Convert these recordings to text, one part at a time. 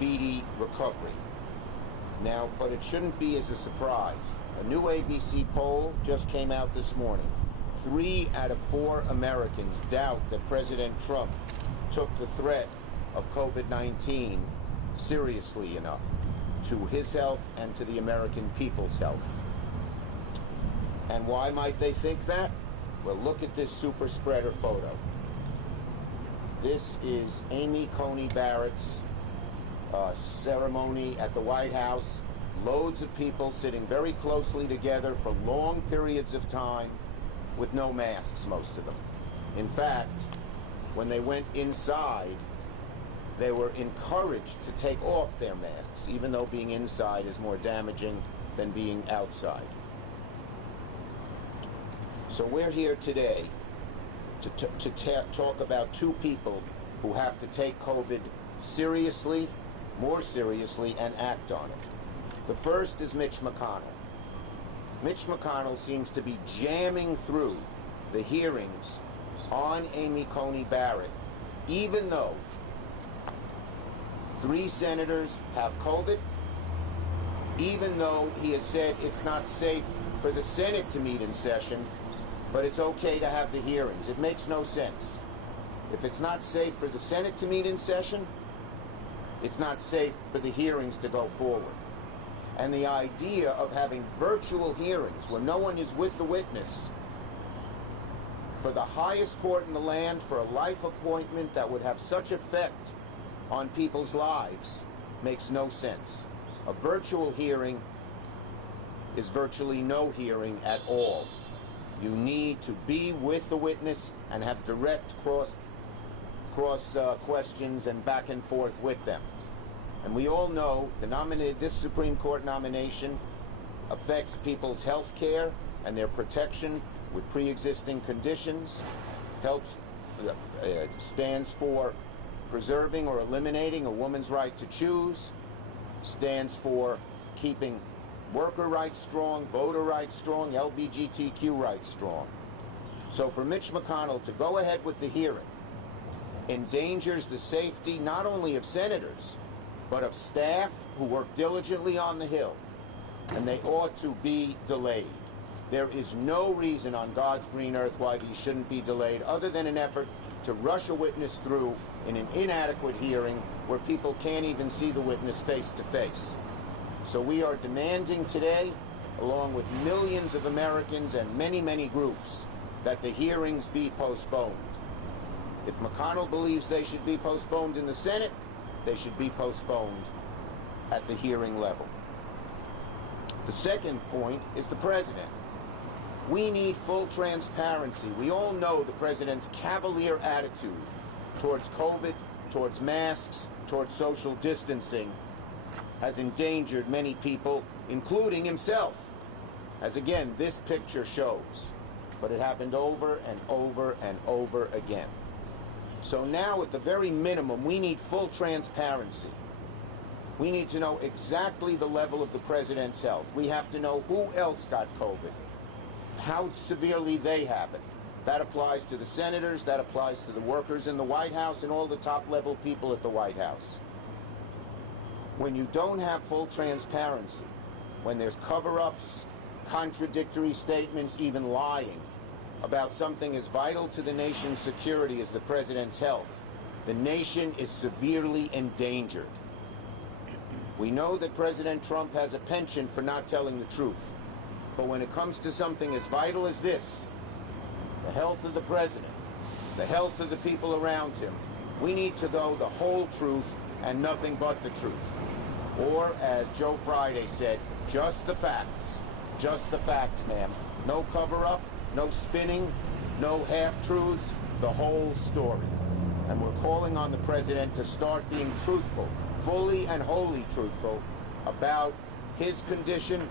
speedy recovery. Now, but it shouldn't be as a surprise. A new ABC poll just came out this morning. 3 out of 4 Americans doubt that President Trump took the threat of COVID-19 seriously enough to his health and to the American people's health. And why might they think that? Well, look at this super spreader photo. This is Amy Coney Barrett's ceremony at the White House. Loads of people sitting very closely together for long periods of time with no masks, most of them. In fact, when they went inside, they were encouraged to take off their masks, even though being inside is more damaging than being outside. So we're here today to talk about 2 people who have to take COVID seriously, more seriously, and act on it. The first is Mitch McConnell. Mitch McConnell seems to be jamming through the hearings on Amy Coney Barrett, even though 3 senators have COVID, even though he has said it's not safe for the Senate to meet in session, but it's okay to have the hearings. It makes no sense. If it's not safe for the Senate to meet in session, it's not safe for the hearings to go forward. And the idea of having virtual hearings where no one is with the witness for the highest court in the land, for a life appointment that would have such effect on people's lives, makes no sense. A virtual hearing is virtually no hearing at all. You need to be with the witness and have direct cross questions and back and forth with them. And we all know this Supreme Court nomination affects people's health care and their protection with pre-existing conditions, stands for preserving or eliminating a woman's right to choose, stands for keeping worker rights strong, voter rights strong, LGBTQ rights strong. So for Mitch McConnell to go ahead with the hearing endangers the safety not only of senators, but of staff who work diligently on the Hill, and they ought to be delayed. There is no reason on God's green earth why these shouldn't be delayed, other than an effort to rush a witness through in an inadequate hearing where people can't even see the witness face to face. So we are demanding today, along with millions of Americans and many, many groups, that the hearings be postponed. If McConnell believes they should be postponed in the Senate, they should be postponed at the hearing level. The second point is the president. We need full transparency. We all know the president's cavalier attitude towards COVID, towards masks, towards social distancing has endangered many people, including himself, as again this picture shows. But it happened over and over and over again. So now, at the very minimum, we need full transparency. We need to know exactly the level of the president's health. We have to know who else got COVID, how severely they have it. That applies to the senators, that applies to the workers in the White House, and all the top-level people at the White House. When you don't have full transparency, when there's cover-ups, contradictory statements, even lying about something as vital to the nation's security as the president's health, the nation is severely endangered. We know that President Trump has a penchant for not telling the truth. But when it comes to something as vital as this, the health of the president, the health of the people around him, we need to know the whole truth and nothing but the truth. Or, as Joe Friday said, just the facts. Just the facts, ma'am. No cover-up, no spinning, no half-truths, the whole story. And we're calling on the president to start being truthful, fully and wholly truthful, about his condition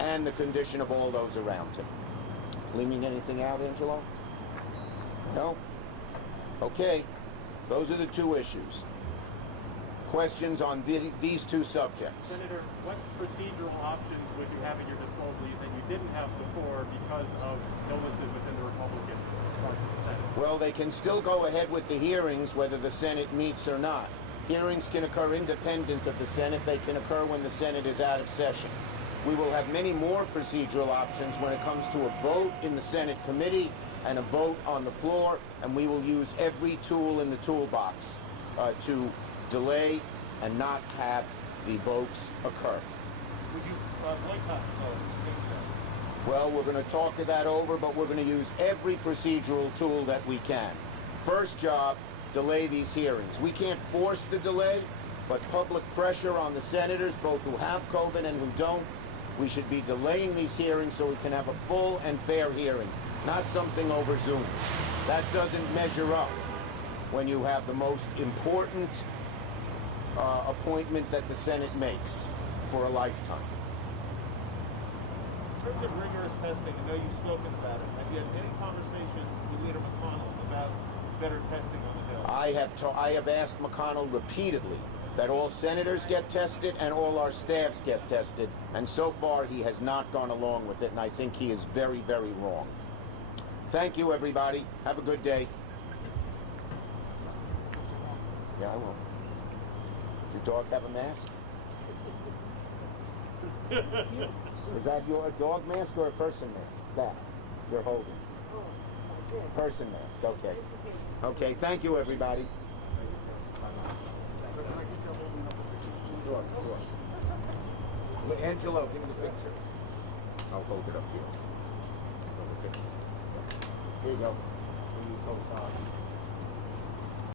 and the condition of all those around him. Leaving anything out, Angelo? No? Okay. Those are the 2 issues. Questions on these 2 subjects? Senator, what procedural options would you have at your disposal that you didn't have before because of illnesses within the Republican Party of the Senate? Well, they can still go ahead with the hearings whether the Senate meets or not. Hearings can occur independent of the Senate. They can occur when the Senate is out of session. We will have many more procedural options when it comes to a vote in the Senate committee and a vote on the floor, and we will use every tool in the toolbox to delay and not have the votes occur. Would you boycott the vote? Well, we're going to talk that over, but we're going to use every procedural tool that we can. First job, delay these hearings. We can't force the delay, but public pressure on the senators, both who have COVID and who don't, we should be delaying these hearings so we can have a full and fair hearing, not something over Zoom. That doesn't measure up when you have the most important appointment that the Senate makes for a lifetime. In terms of rigorous testing, I know you've spoken about it. Have you had any conversations with Leader McConnell about better testing on the Hill? I have asked McConnell repeatedly that all senators get tested and all our staffs get tested, and so far he has not gone along with it, and I think he is very, very wrong. Thank you, everybody. Have a good day. Yeah, I will. Does your dog have a mask? Is that your dog mask or a person mask? That you're holding. Person mask, okay. Okay, thank you, everybody. Sure, sure. Angelo, give me the picture. I'll hold it up here. Here you go.